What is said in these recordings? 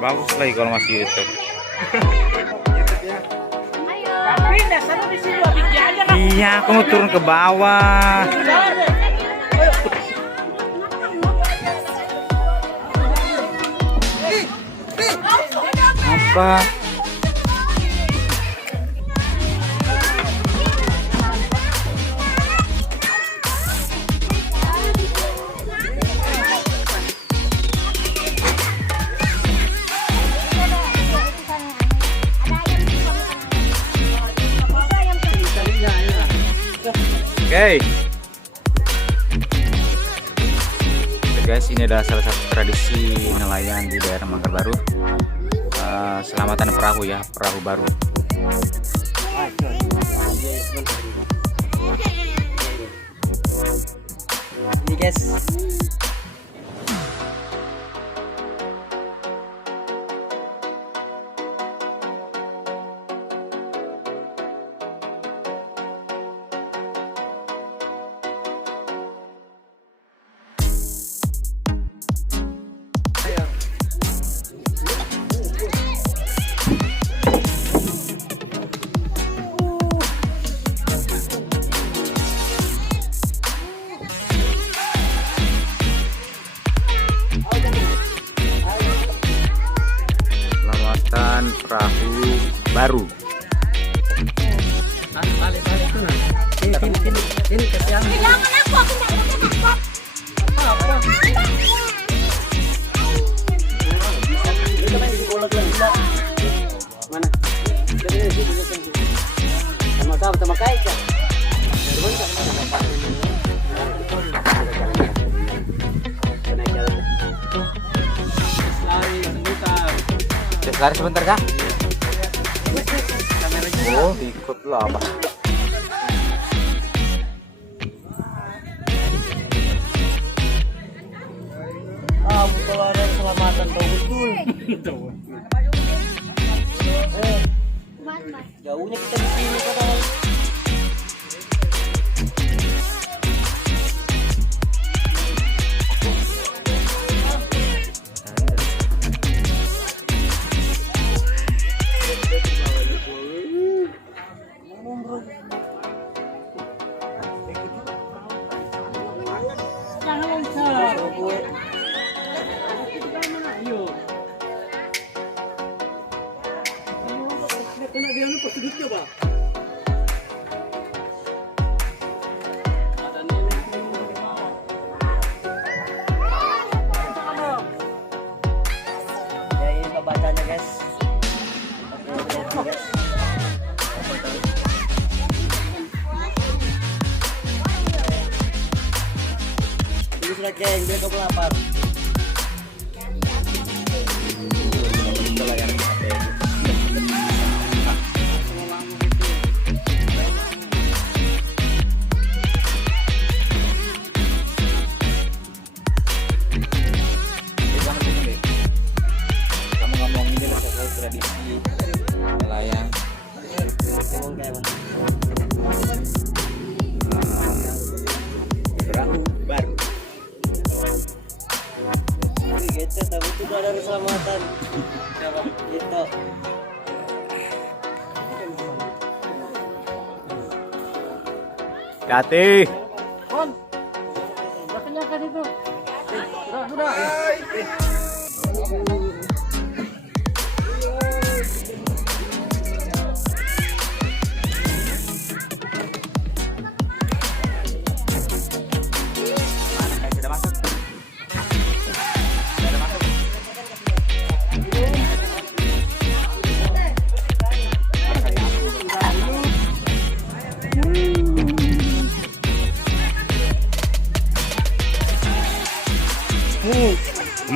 Bagus lagi kalau masih YouTube. Iya, aku mau turun ke bawah. Apa? Oke, guys, ini adalah salah satu tradisi nelayan di daerah Manggar Baru. Selamatan perahu ya, perahu baru. Ini guys. Perahu baru. Balik itu nah. Ini kesian. Jangan aku enggak apa-apa. Mana? Sama-sama sama kayak. Lari sebentar kak. Oh, ikut lah apa? Kalau ada selamatan tahu betul. Jauhnya kita di sini kadang. Bacanya guys. Ini sudah geng, dia kau lapar. Tradisi nelayan perahu baru. Gitu, tapi itu ada selamatan. Gitu. Hati. On. Udah kenyangkan itu. Sudah.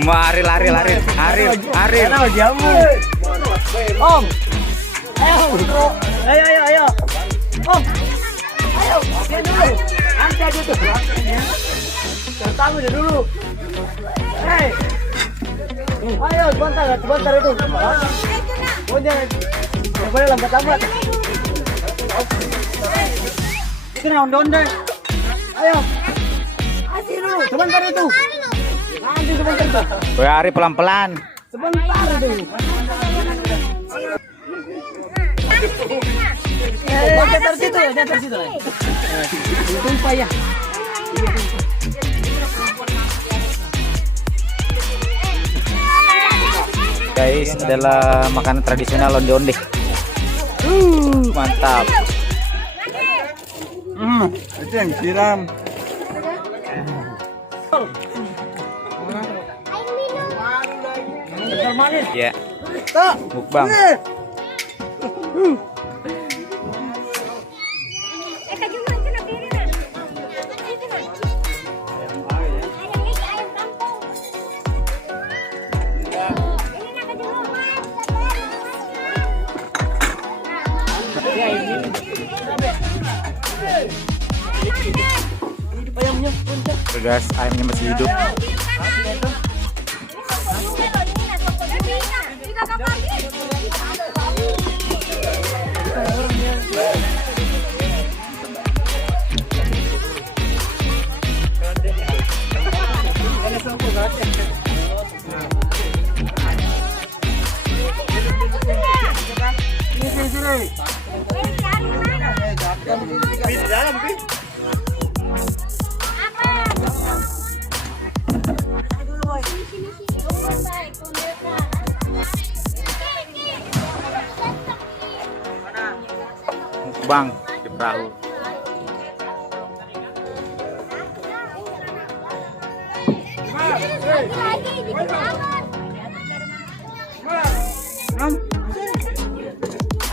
Mari lari. Kenal jamu. Om. Ayo. Om. Ayo, dia dulu. Nanti aja tuh. Pertama dia dulu. Hei. Ayo, sebentar itu. Oh, jangan. Boleh lambat. Itu naon deh. Ayo. Asih dulu, sebentar itu. Nanti sebentar tuh. Ari pelan-pelan. Sebentar itu. Jatuh situ ya, jatuh situ. Tumpah ya. Guys, adalah makanan tradisional onde-onde. Mantap. Itu yang siram. Ya. Mukbang. Guys, ayamnya masih hidup. Bang di perahu.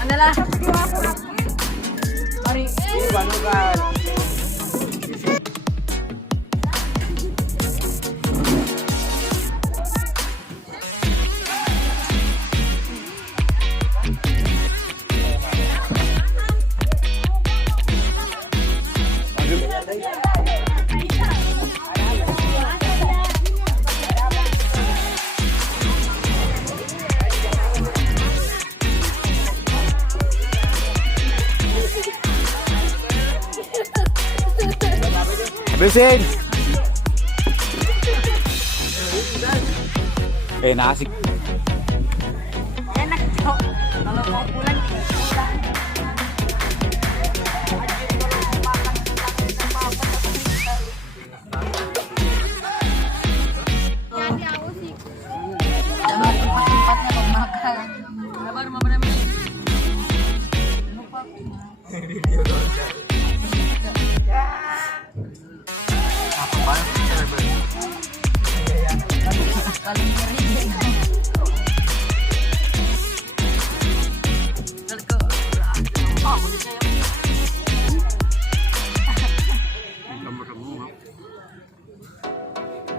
Adalah. Mari. Habisin. Nasi. Enak, Cok. Kalau mau pulang jadi aus sih. Jangan tempat-tempatnya mau makan. Baru mau benar.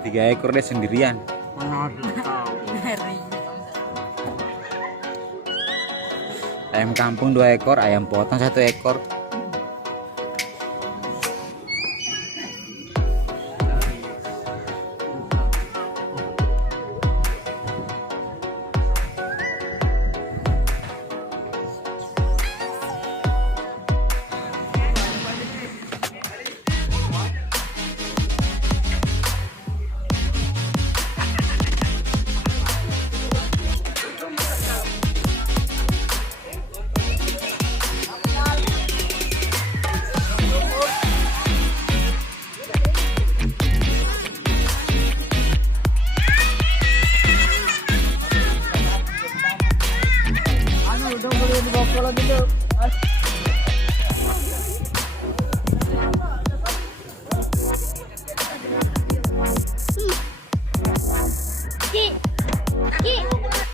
Tiga ekor deh sendirian. Ayam kampung 2 ekor, ayam potong 1 ekor. Udah boleh dibawa pulang gitu.